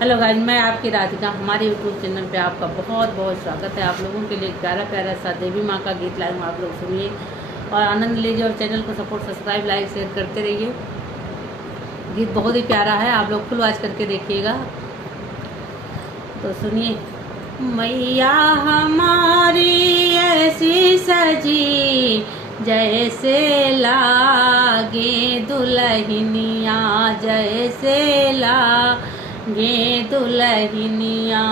Hello guys, मैं आपकी राधिका। हमारे यूट्यूब चैनल पे आपका बहुत बहुत स्वागत है। आप लोगों के लिए प्यारा प्यारा सा देवी माँ का गीत लाए हूँ। आप लोग सुनिए और आनंद लीजिए और चैनल को सपोर्ट, सब्सक्राइब, लाइक, शेयर करते रहिए। गीत बहुत ही प्यारा है, आप लोग फुल वॉच करके देखिएगा। तो सुनिए। मैया हमारी ऐसी सजी जैसे लागे दुल्हनिया, जैसे लागे दुल्हनिया।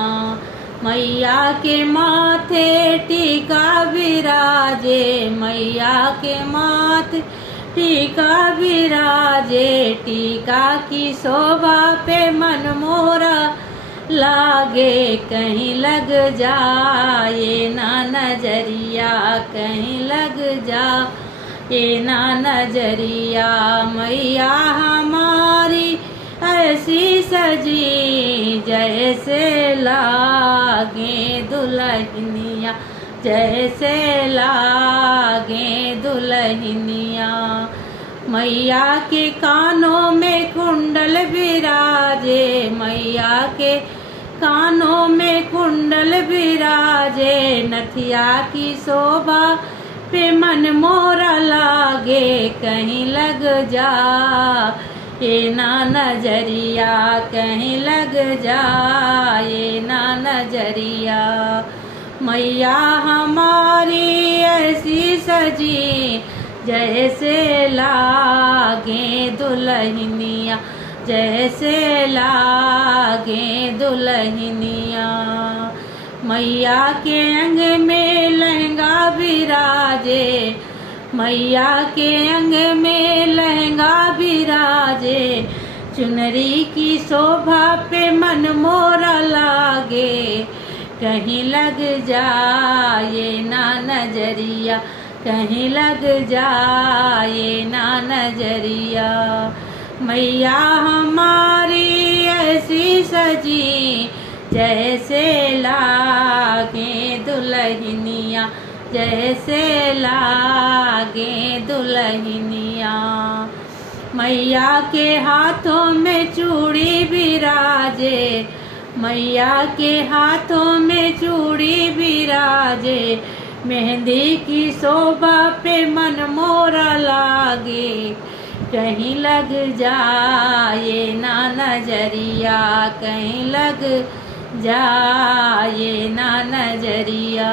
मैया के माथे टीका विराजे, मैया के माथे टीका विराजे। टीका की शोभा पे मन मोरा लागे, कहीं लग जाए ना नजरिया, कहीं लग जाए ना नजरिया। मैया हमारी ऐसी सजी जैसे लागे दुल्हनिया, जैसे लागे दुल्हनिया। मैया के कानों में कुंडल विराजे, मैया के कानों में कुंडल विराजे। नथिया की शोभा पे मन मोरा लागे, कहीं लग जा ये ना नजरिया, कहीं लग जाए ना नजरिया। मैया हमारी ऐसी सजी जैसे लागे दुल्हनिया, जैसे लागे दुल्हनिया। मैया के अंग में लहंगा विराजे, मैया के अंग में लहंगा विराजे। चुनरी की शोभा पे मन मोरा लागे, कहीं लग जाए ना नजरिया, कहीं लग जाए ना नजरिया। मैया हमारी ऐसी सजी जैसे लागे दुल्हनिया, जैसे लागे दुल्हनिया। मैया के हाथों में चूड़ी विराजे, मैया के हाथों में चूड़ी विराजे। मेहंदी की शोभा पे मन मोरा लागे, कहीं लग जाए ना नजरिया, कहीं लग जाए ना नजरिया।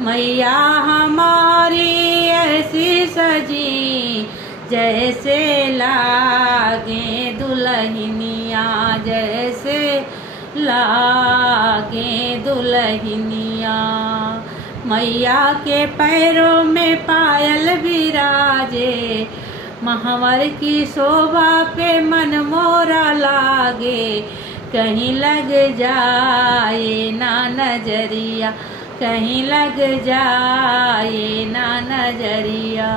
मैया हमारी ऐसी सजी जैसे लागे दुल्हनिया, जैसे लागे दुल्हनिया। मैया के पैरों में पायल विराजे, महावर की शोभा पे मन मोरा लागे। कहीं लग जाए ना नजरिया, कहीं लग जाए ना नजरिया।